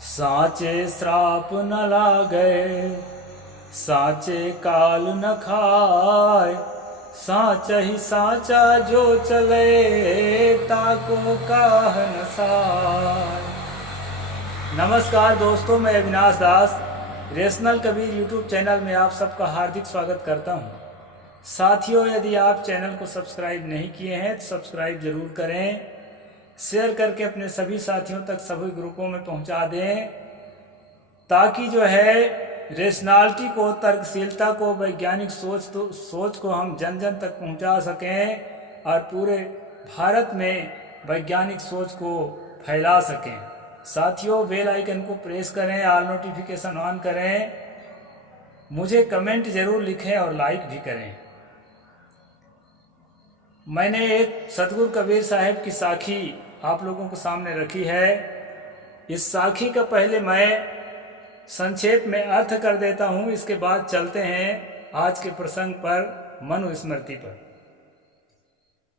साचे श्राप न लागे, साचे काल न खाए, साचा ही साचा जो चले, ताको काह न साय। नमस्कार दोस्तों, मैं अविनाश दास रेशनल कबीर यूट्यूब चैनल में आप सबका हार्दिक स्वागत करता हूं। साथियों, यदि आप चैनल को सब्सक्राइब नहीं किए हैं तो सब्सक्राइब जरूर करें, शेयर करके अपने सभी साथियों तक सभी ग्रुपों में पहुंचा दें, ताकि जो है रेशनैलिटी को, तर्कशीलता को, वैज्ञानिक सोच को हम जन जन तक पहुंचा सकें और पूरे भारत में वैज्ञानिक सोच को फैला सकें। साथियों, बेल आइकन को प्रेस करें, ऑल नोटिफिकेशन ऑन करें, मुझे कमेंट जरूर लिखें और लाइक भी करें। मैंने एक सतगुरु कबीर साहब की साखी आप लोगों के सामने रखी है। इस साखी का पहले मैं संक्षेप में अर्थ कर देता हूं, इसके बाद चलते हैं आज के प्रसंग पर, मनुस्मृति पर।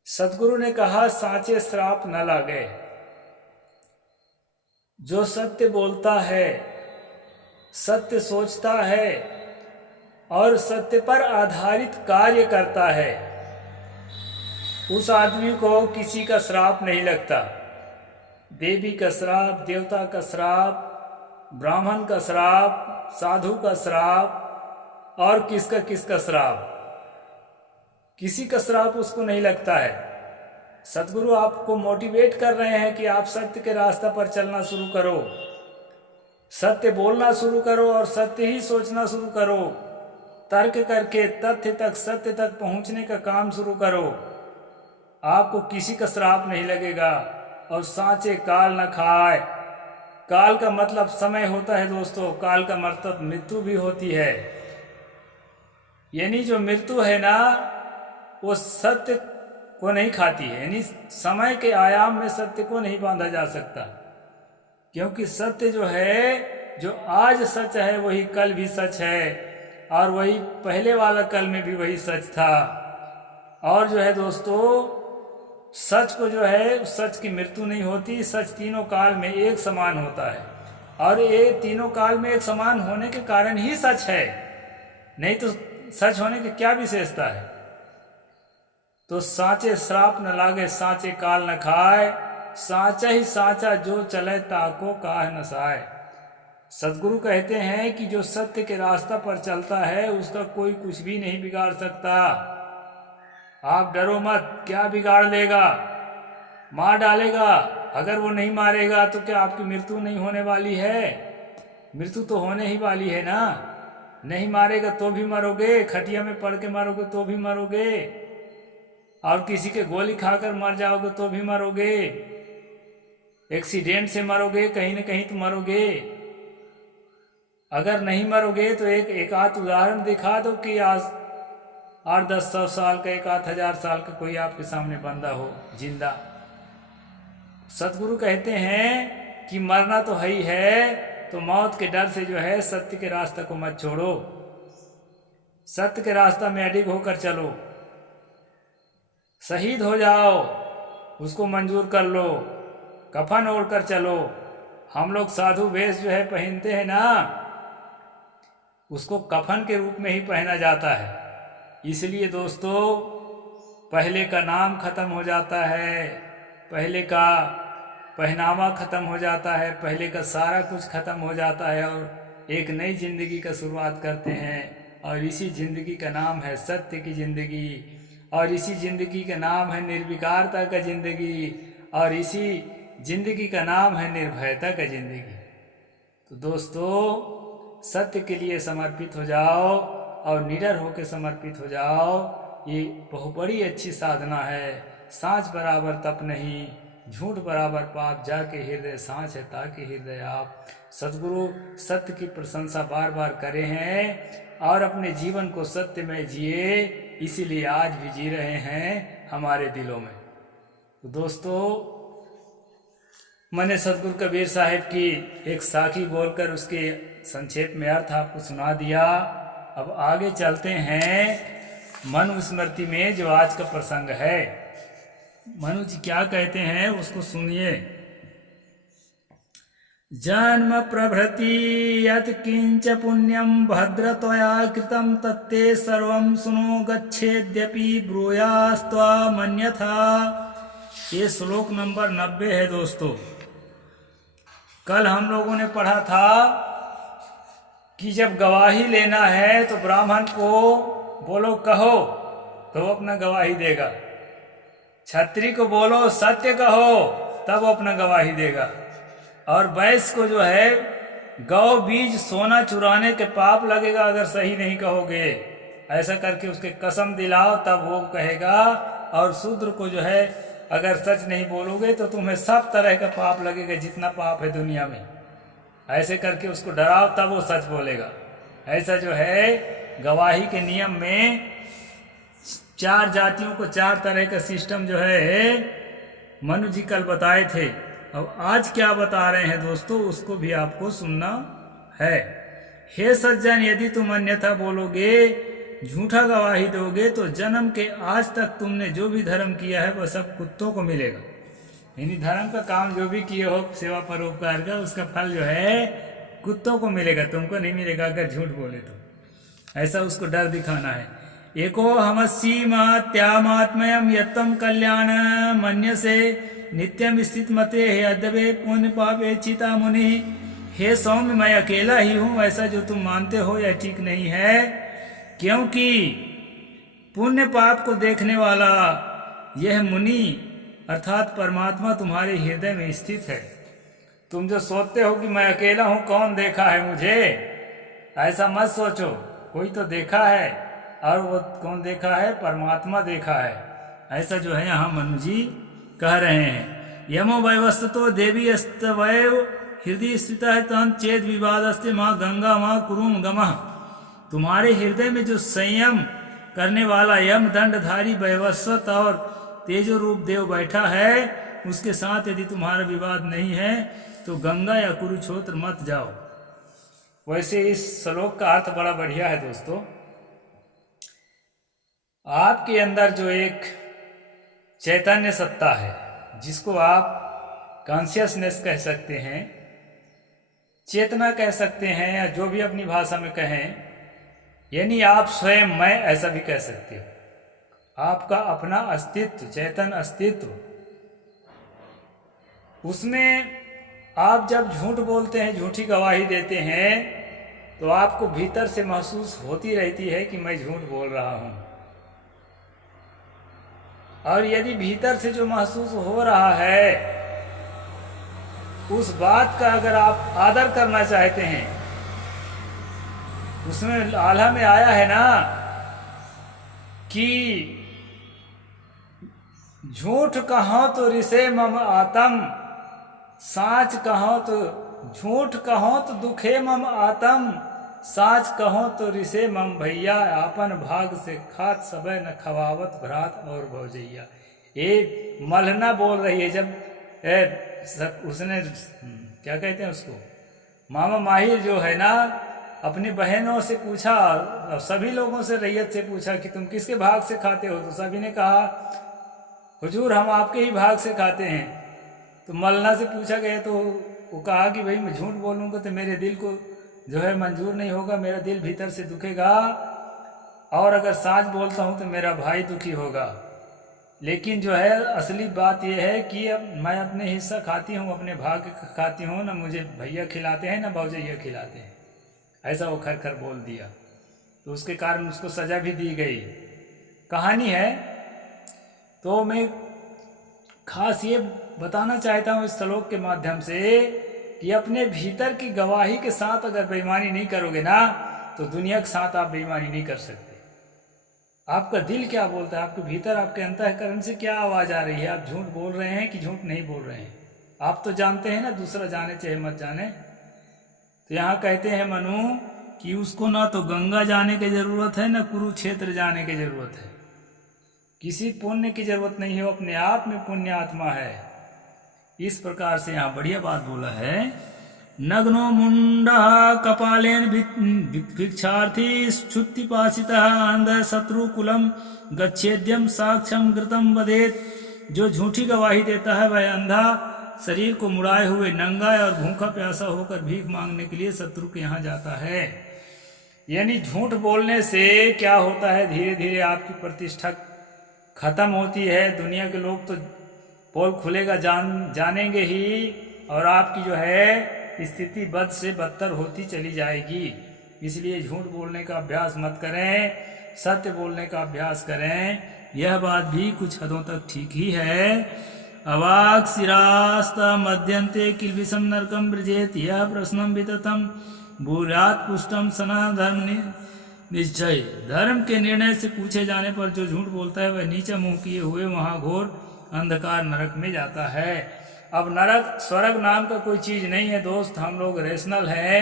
सतगुरु ने कहा, साचे श्राप न लागे। जो सत्य बोलता है, सत्य सोचता है और सत्य पर आधारित कार्य करता है, उस आदमी को किसी का श्राप नहीं लगता। देवी का श्राप, देवता का श्राप, ब्राह्मण का श्राप, साधु का श्राप और किसका श्राप, किसी का श्राप उसको नहीं लगता है। सतगुरु आपको मोटिवेट कर रहे हैं कि आप सत्य के रास्ते पर चलना शुरू करो, सत्य बोलना शुरू करो और सत्य ही सोचना शुरू करो। तर्क करके तथ्य तक, सत्य तक पहुंचने का काम शुरू करो, आपको किसी का श्राप नहीं लगेगा। और साचे काल न खाए। काल का मतलब समय होता है दोस्तों, काल का मतलब मृत्यु भी होती है। यानी जो मृत्यु है ना, वो सत्य को नहीं खाती है। यानी समय के आयाम में सत्य को नहीं बांधा जा सकता, क्योंकि सत्य जो है, जो आज सच है वही कल भी सच है, और वही पहले वाला कल में भी वही सच था। और जो है दोस्तों, सच को जो है, सच की मृत्यु नहीं होती। सच तीनों काल में एक समान होता है, और ये तीनों काल में एक समान होने के कारण ही सच है, नहीं तो सच होने की क्या विशेषता है। तो साचे श्राप न लागे, साचे काल न खाए, साचा ही साचा जो चले, ताको काह न साय। सतगुरु कहते हैं कि जो सत्य के रास्ता पर चलता है उसका कोई कुछ भी नहीं बिगाड़ सकता। आप डरो मत, क्या बिगाड़ लेगा, मार डालेगा। अगर वो नहीं मारेगा तो क्या आपकी मृत्यु नहीं होने वाली है? मृत्यु तो होने ही वाली है ना। नहीं मारेगा तो भी मरोगे, खटिया में पड़ के मरोगे तो भी मरोगे, और किसी के गोली खाकर मर जाओगे तो भी मरोगे, एक्सीडेंट से मरोगे, कहीं न कहीं तो मरोगे। अगर नहीं मरोगे तो एक आध उदाहरण दिखा दो कि आज 8-10-100 साल का, 1-1000 साल का कोई आपके सामने बंदा हो जिंदा। सतगुरु कहते हैं कि मरना तो है ही है, तो मौत के डर से जो है सत्य के रास्ते को मत छोड़ो, सत्य के रास्ता में अडिग होकर चलो। शहीद हो जाओ, उसको मंजूर कर लो, कफन ओढ़कर चलो। हम लोग साधु वेश जो है पहनते हैं ना, उसको कफन के रूप में ही पहना जाता है। इसलिए दोस्तों, पहले का नाम खत्म हो जाता है, पहले का पहनावा खत्म हो जाता है, पहले का सारा कुछ खत्म हो जाता है, और एक नई जिंदगी का शुरुआत करते हैं। और इसी जिंदगी का नाम है सत्य की जिंदगी, और इसी जिंदगी का नाम है निर्विकारता का जिंदगी, और इसी जिंदगी का नाम है निर्भयता का जिंदगी। तो दोस्तों, सत्य के लिए समर्पित हो जाओ और निडर होकर समर्पित हो जाओ। ये बहुत बड़ी अच्छी साधना है। सांच बराबर तप नहीं, झूठ बराबर पाप, जाके हृदय सांच है ताकि हृदय आप। सतगुरु सत्य की प्रशंसा बार बार करे हैं और अपने जीवन को सत्य में जिए, इसीलिए आज भी जी रहे हैं हमारे दिलों में। तो दोस्तों, मैंने सतगुरु कबीर साहब की एक साखी बोलकर उसके संक्षेप में अर्थ आपको सुना दिया। अब आगे चलते हैं मनुस्मृति में, जो आज का प्रसंग है। मनु जी क्या कहते हैं उसको सुनिए। जन्म प्रभृति यत् किंच पुण्यम भद्रतया कृतं तत्ते सर्वं सुनो गच्छेद्यपि ब्रूयास्त्वमन्यथा। ये श्लोक नंबर 90 है दोस्तों। कल हम लोगों ने पढ़ा था कि जब गवाही लेना है तो ब्राह्मण को बोलो कहो तो वो अपना गवाही देगा, क्षत्रिय को बोलो सत्य कहो तब वो अपना गवाही देगा, और वैश्य को जो है गौ बीज सोना चुराने के पाप लगेगा अगर सही नहीं कहोगे, ऐसा करके उसके कसम दिलाओ तब वो कहेगा, और शूद्र को जो है अगर सच नहीं बोलोगे तो तुम्हें सब तरह का पाप लगेगा जितना पाप है दुनिया में, ऐसे करके उसको डराओ तब वो सच बोलेगा। ऐसा जो है गवाही के नियम में 4 जातियों को 4 तरह का सिस्टम जो है मनु जी कल बताए थे। अब आज क्या बता रहे हैं दोस्तों उसको भी आपको सुनना है। हे सज्जन, यदि तुम अन्यथा बोलोगे, झूठा गवाही दोगे तो जन्म के आज तक तुमने जो भी धर्म किया है वह सब कुत्तों को मिलेगा। यानी धर्म का काम जो भी किए हो सेवा परोपकार का, उसका फल जो है कुत्तों को मिलेगा, तुमको नहीं मिलेगा अगर झूठ बोले तो। ऐसा उसको डर दिखाना है। एको हमस्सीमात्यामात्मयम यत्तम कल्याण मन्यसे नित्यम स्थित मते हे अद्यवे पुण्य पापे चिता मुनि। हे सौम्य, मैं अकेला ही हूँ, ऐसा जो तुम मानते हो यह ठीक नहीं है, क्योंकि पुण्य पाप को देखने वाला यह मुनि अर्थात परमात्मा तुम्हारे हृदय में स्थित है। तुम जो सोचते हो कि मैं अकेला हूँ, कौन देखा है मुझे, ऐसा मत सोचो, कोई तो देखा है, और वो कौन देखा है, परमात्मा देखा है। ऐसा जो है यहाँ मनु जी कह रहे हैं। यमो वैवस्ततो देवी अस्तवैव हृदय स्थित तन चेत विवादस्ते माँ गंगा माँ कुरुम गमः। तुम्हारे हृदय में जो संयम करने वाला यम दंडधारी वैवस्वत और तेजो रूप देव बैठा है, उसके साथ यदि तुम्हारा विवाद नहीं है तो गंगा या कुरुक्षेत्र मत जाओ। वैसे इस श्लोक का अर्थ बड़ा बढ़िया है दोस्तों। आपके अंदर जो एक चैतन्य सत्ता है, जिसको आप कॉन्शियसनेस कह सकते हैं, चेतना कह सकते हैं, या जो भी अपनी भाषा में कहें, यानी आप स्वयं मैं ऐसा भी कह सकते हो। आपका अपना अस्तित्व, चेतन अस्तित्व, उसमें आप जब झूठ बोलते हैं, झूठी गवाही देते हैं, तो आपको भीतर से महसूस होती रहती है कि मैं झूठ बोल रहा हूं। और यदि भीतर से जो महसूस हो रहा है उस बात का अगर आप आदर करना चाहते हैं, उसमें आल्हा में आया है ना कि झूठ कहो तो रिसे मम आतम, साच कहो तो झूठ कहो तो दुखे मम आतम, साच कहो तो रिसे मम भैया, आपन भाग से खात सबे न खवावत भ्रात और भौजैया। ये मलहना बोल रही है जब उसने क्या कहते हैं उसको, मामा माहिर जो है ना, अपनी बहनों से पूछा, सभी लोगों से, रैयत से पूछा कि तुम किसके भाग से खाते हो, तो सभी ने कहा हुजूर हम आपके ही भाग से खाते हैं। तो मलना से पूछा गया तो वो कहा कि भाई मैं झूठ बोलूँगा तो मेरे दिल को जो है मंजूर नहीं होगा, मेरा दिल भीतर से दुखेगा, और अगर साच बोलता हूँ तो मेरा भाई दुखी होगा। लेकिन जो है असली बात यह है कि अब मैं अपने हिस्सा खाती हूँ, अपने भाग खाती हूँ, ना मुझे भैया खिलाते हैं ना भौजैया खिलाते हैं। ऐसा वो खर खर बोल दिया, तो उसके कारण उसको सजा भी दी गई। कहानी है। तो मैं खास ये बताना चाहता हूँ इस श्लोक के माध्यम से कि अपने भीतर की गवाही के साथ अगर बेईमानी नहीं करोगे ना, तो दुनिया के साथ आप बेईमानी नहीं कर सकते। आपका दिल क्या बोलता है, आपके भीतर, आपके अंतःकरण से क्या आवाज आ रही है, आप झूठ बोल रहे हैं कि झूठ नहीं बोल रहे हैं। आप तो जानते हैं ना, दूसरा जाने चाहे मत जाने। तो यहाँ कहते हैं मनु कि उसको ना तो गंगा जाने की जरूरत है, ना कुरुक्षेत्र जाने की जरूरत है, किसी पुण्य की जरूरत नहीं है, वो अपने आप में पुण्य आत्मा है। इस प्रकार से यहाँ बढ़िया बात बोला है। नग्नो मुंडा कपालेन भिक्षार्थी क्षुत्तिपाशितः अंध शत्रुकुलम गच्छेद्यम साक्षम घृतम वदेत। जो झूठी गवाही देता है वह अंधा शरीर को मुड़ाए हुए नंगा और भूखा प्यासा होकर भीख मांगने के लिए शत्रु के यहाँ जाता है। यानी झूठ बोलने से क्या होता है, धीरे धीरे आपकी प्रतिष्ठा खत्म होती है। दुनिया के लोग तो पोल खुलेगा जानेंगे ही, और आपकी जो है स्थिति बद से बदतर होती चली जाएगी। इसलिए झूठ बोलने का अभ्यास मत करें, सत्य बोलने का अभ्यास करें। यह बात भी कुछ हदों तक ठीक ही है। अवाक शिरास्ता मध्यंते किलबिषम नरकम ब्रजेत यह प्रश्नम विततम भूरात पुष्टम सना धर्म निश्चय। धर्म के निर्णय से पूछे जाने पर जो झूठ बोलता है वह नीचा मुंह किए हुए महाघोर अंधकार नरक में जाता है। अब नरक स्वर्ग नाम का कोई चीज नहीं है दोस्त, हम लोग रेशनल है।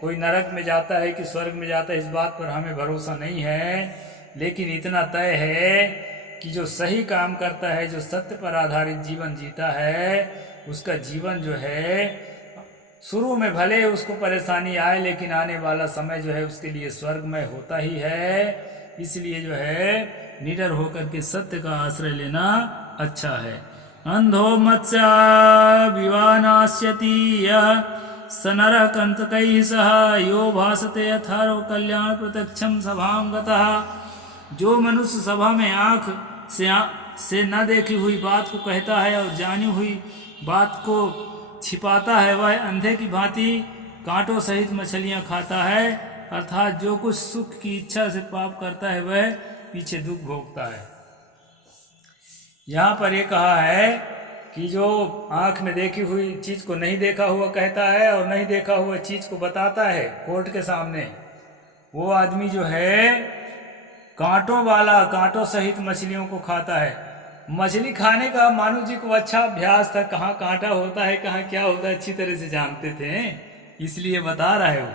कोई नरक में जाता है कि स्वर्ग में जाता है इस बात पर हमें भरोसा नहीं है, लेकिन इतना तय है कि जो सही काम करता है, जो सत्य पर आधारित जीवन जीता है, उसका जीवन जो है शुरू में भले उसको परेशानी आए, लेकिन आने वाला समय जो है उसके लिए स्वर्गमय होता ही है। इसलिए जो है निडर होकर के सत्य का आश्रय लेना अच्छा है। अंधो मत्स्य विवानास्यति यः स नरः कंतकैः सह यो भासते यथारो कल्याण प्रत्यक्षम सभां गतः। जो मनुष्य सभा में आंख से न देखी हुई बात को कहता है और जानी हुई बात को छिपाता है, वह अंधे की भांति कांटों सहित मछलियां खाता है। अर्थात जो कुछ सुख की इच्छा से पाप करता है वह पीछे दुख भोगता है। यहाँ पर ये कहा है कि जो आंख में देखी हुई चीज को नहीं देखा हुआ कहता है और नहीं देखा हुआ चीज को बताता है कोर्ट के सामने, वो आदमी जो है कांटों सहित मछलियों को खाता है। मछली खाने का मानव जी को अच्छा अभ्यास था, कहाँ कांटा होता है कहाँ क्या होता है अच्छी तरह से जानते थे, इसलिए बता रहा है वो।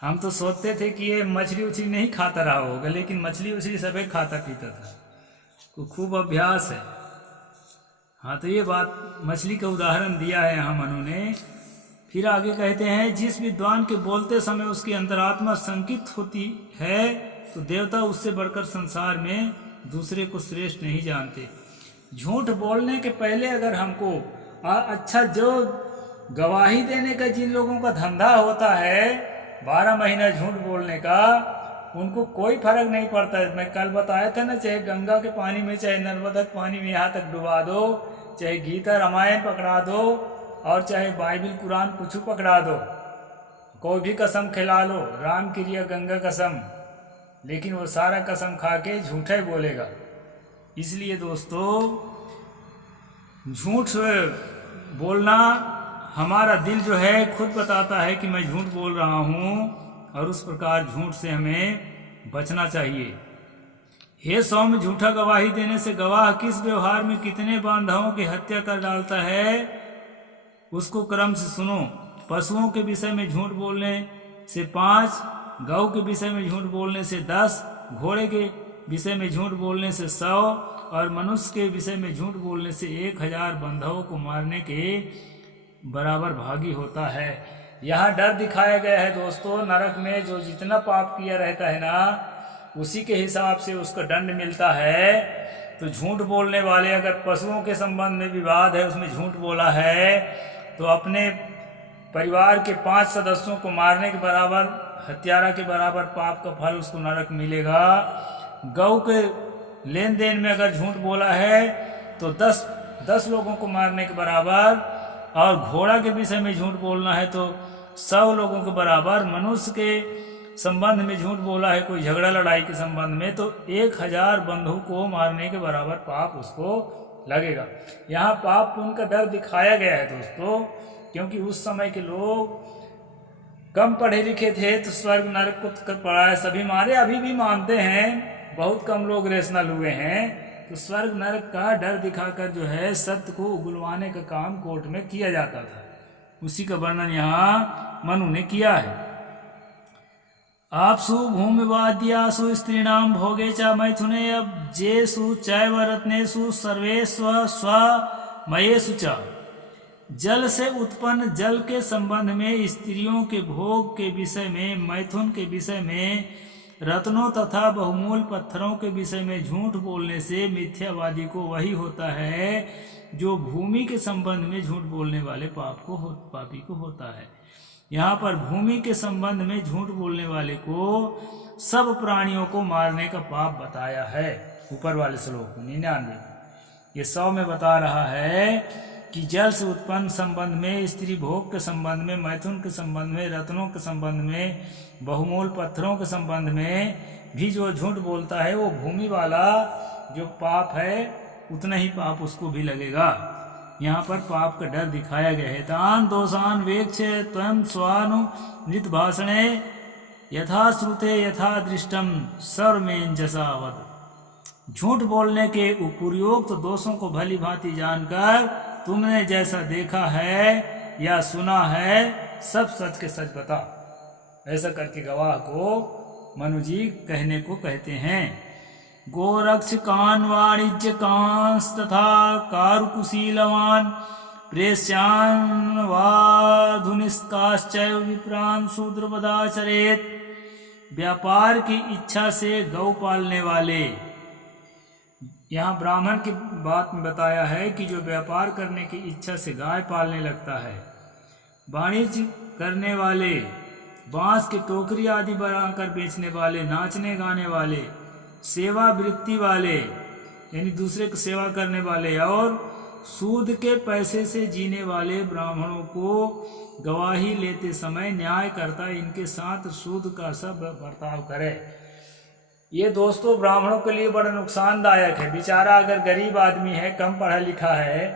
हम तो सोचते थे कि ये मछली उछली नहीं खाता रहा होगा, लेकिन मछली उछली सब खाता पीता था, तो खूब अभ्यास है। हाँ, तो ये बात मछली का उदाहरण दिया है यहाँ मनु ने। फिर आगे कहते हैं, जिस विद्वान के बोलते समय उसकी अंतरात्मा संकित होती है तो देवता उससे बढ़कर संसार में दूसरे को श्रेष्ठ नहीं जानते। झूठ बोलने के पहले अगर हमको अच्छा जो गवाही देने का जिन लोगों का धंधा होता है 12 महीना झूठ बोलने का, उनको कोई फर्क नहीं पड़ता है। मैं कल बताया था ना, चाहे गंगा के पानी में चाहे नर्मदा के पानी में यहाँ तक डुबा दो, चाहे गीता रामायण पकड़ा दो और चाहे बाइबिल कुरान कुछ पकड़ा दो, कोई भी कसम खिला लो, राम क्रिया गंगा कसम, लेकिन वो सारा कसम खा के झूठे बोलेगा। इसलिए दोस्तों झूठ बोलना, हमारा दिल जो है खुद बताता है कि मैं झूठ बोल रहा हूँ, और उस प्रकार झूठ से हमें बचना चाहिए। हे सौम्य, झूठा गवाही देने से गवाह किस व्यवहार में कितने बांधवों की हत्या कर डालता है उसको क्रम से सुनो। पशुओं के विषय में झूठ बोलने से 5, गौ के विषय में झूठ बोलने से 10, घोड़े के विषय में झूठ बोलने से 100 और मनुष्य के विषय में झूठ बोलने से 1000 बंधुओं को मारने के बराबर भागी होता है। यहाँ डर दिखाया गया है दोस्तों, नरक में जो जितना पाप किया रहता है ना, उसी के हिसाब से उसका दंड मिलता है। तो झूठ बोलने वाले, अगर पशुओं के संबंध में विवाद है उसमें झूठ बोला है, तो अपने परिवार के 5 सदस्यों को मारने के बराबर, हत्यारा के बराबर पाप का फल उसको नरक मिलेगा। गौ के लेन देन में अगर झूठ बोला है तो 10 लोगों को मारने के बराबर, और घोड़ा के विषय में झूठ बोलना है तो 100 लोगों के बराबर। मनुष्य के संबंध में झूठ बोला है, कोई झगड़ा लड़ाई के संबंध में, तो 1000 बंधु को मारने के बराबर पाप उसको लगेगा। यहाँ पाप पुण्य का डर दिखाया गया है दोस्तों, क्योंकि उस समय के लोग कम पढ़े लिखे थे तो स्वर्ग नरक को पढ़ाया सभी मारे, अभी भी मानते हैं, बहुत कम लोग रेशनल हुए हैं। तो स्वर्ग नरक का डर दिखाकर जो है सत्य को उगलवाने का काम कोर्ट में किया जाता था, उसी का वर्णन यहाँ मनु ने किया है। आपसु भूमिवाद्यासु स्त्रीणाम भोगे च मैथुने अब्जेषु चैव रत्नेषु सर्वेष्व स्वमयेषु च। जल से उत्पन्न जल के संबंध में, स्त्रियों के भोग के विषय में, मैथुन के विषय में, रत्नों तथा बहुमूल पत्थरों के विषय में झूठ बोलने से मिथ्यावादी को वही होता है जो भूमि के संबंध में झूठ बोलने वाले पापी को होता है। यहाँ पर भूमि के संबंध में झूठ बोलने वाले को सब प्राणियों को मारने का पाप बताया है। ऊपर वाले श्लोक 99 ये 100 में बता रहा है कि जल से उत्पन्न संबंध में, स्त्री भोग के संबंध में, मैथुन के संबंध में, रत्नों के संबंध में, बहुमूल पत्थरों के संबंध में भी जो झूठ बोलता है वो भूमि वाला जो पाप है उतना ही पाप उसको भी लगेगा। यहाँ पर पाप का डर दिखाया गया है। तान दोषान वेक्ष त्वं स्वानुमृत भाषणे यथा श्रुते यथा दृष्टम सर्वमेंजसावद। झूठ बोलने के उपयुक्त दोषों को भली भांति जानकर तुमने जैसा देखा है या सुना है सब सच के सच बता। ऐसा करके गवाह को मनुजी कहने को कहते हैं। गोरक्ष कान वाणिज्य कांस तथा कारुकुशीलवान प्रेष्यान वाधुनिष्काश्चैव विप्रान शूद्रपदाचरेत। व्यापार की इच्छा से गौ पालने वाले, यहाँ ब्राह्मण की बात में बताया है कि जो व्यापार करने की इच्छा से गाय पालने लगता है, वाणिज्य करने वाले, बांस की टोकरी आदि बनाकर बेचने वाले, नाचने गाने वाले, सेवा वृत्ति वाले यानी दूसरे की सेवा करने वाले और सूद के पैसे से जीने वाले ब्राह्मणों को गवाही लेते समय न्यायकर्ता इनके साथ सूद का सब बर्ताव करे। ये दोस्तों ब्राह्मणों के लिए बड़ा नुकसानदायक है। बेचारा अगर गरीब आदमी है, कम पढ़ा लिखा है,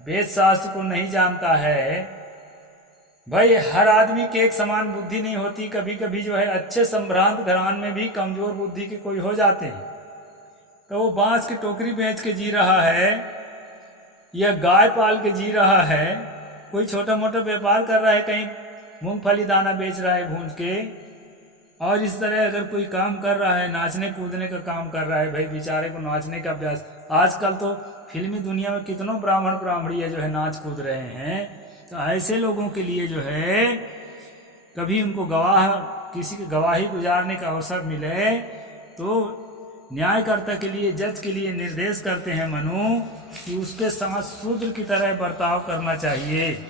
वेद शास्त्र को नहीं जानता है, भाई हर आदमी के एक समान बुद्धि नहीं होती। कभी कभी जो है अच्छे संभ्रांत घरान में भी कमजोर बुद्धि के कोई हो जाते हैं। तो वो बांस की टोकरी बेच के जी रहा है या गाय पाल के जी रहा है, कोई छोटा मोटा व्यापार कर रहा है, कहीं मूंगफली दाना बेच रहा है भूंज के, और इस तरह अगर कोई काम कर रहा है, नाचने कूदने का काम कर रहा है, भाई बेचारे को नाचने का अभ्यास। आजकल तो फिल्मी दुनिया में कितनों ब्राह्मण ब्राह्मणियाँ जो है नाच कूद रहे हैं। तो ऐसे लोगों के लिए जो है कभी उनको किसी की गवाही गुजारने का अवसर मिले तो न्यायकर्ता के लिए, जज के लिए निर्देश करते हैं मनु कि उसके साथ शूद्र की तरह बर्ताव करना चाहिए।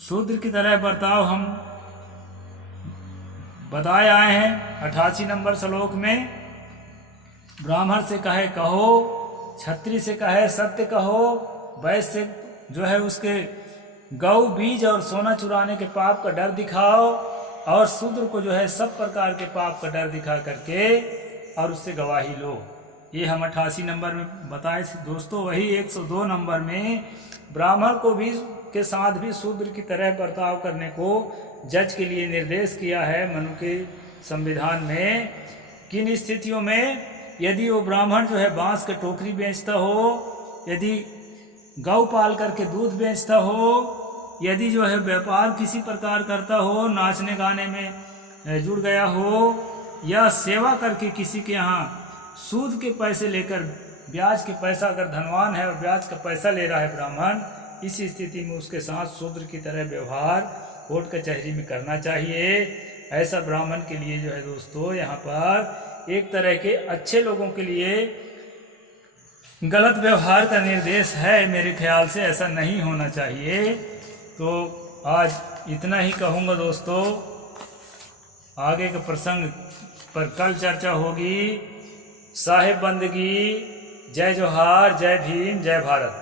शूद्र की तरह बर्ताव हम बताए आए हैं 88 नंबर श्लोक में। ब्राह्मण से कहे कहो, क्षत्रिय से कहे सत्य कहो, वैश्य से जो है उसके गौ बीज और सोना चुराने के पाप का डर दिखाओ, और शूद्र को जो है सब प्रकार के पाप का डर दिखा करके और उससे गवाही लो। ये हम 88 नंबर में बताए दोस्तों। वही 102 नंबर में ब्राह्मण को भी के साथ भी शूद्र की तरह बर्ताव करने को जज के लिए निर्देश किया है मनु के संविधान में। किन स्थितियों में? यदि वो ब्राह्मण जो है बांस के टोकरी बेचता हो, यदि गौ पाल करके दूध बेचता हो, यदि जो है व्यापार किसी प्रकार करता हो, नाचने गाने में जुड़ गया हो, या सेवा करके किसी के यहाँ सूद के पैसे लेकर, ब्याज के पैसा, अगर धनवान है और ब्याज का पैसा ले रहा है ब्राह्मण, इस स्थिति में उसके साथ शूद्र की तरह व्यवहार कोर्ट कचहरी में करना चाहिए। ऐसा ब्राह्मण के लिए जो है दोस्तों यहाँ पर एक तरह के अच्छे लोगों के लिए गलत व्यवहार का निर्देश है। मेरे ख्याल से ऐसा नहीं होना चाहिए। तो आज इतना ही कहूँगा दोस्तों, आगे के प्रसंग पर कल चर्चा होगी। साहिब बंदगी। जय जोहार, जय भीम, जय भारत।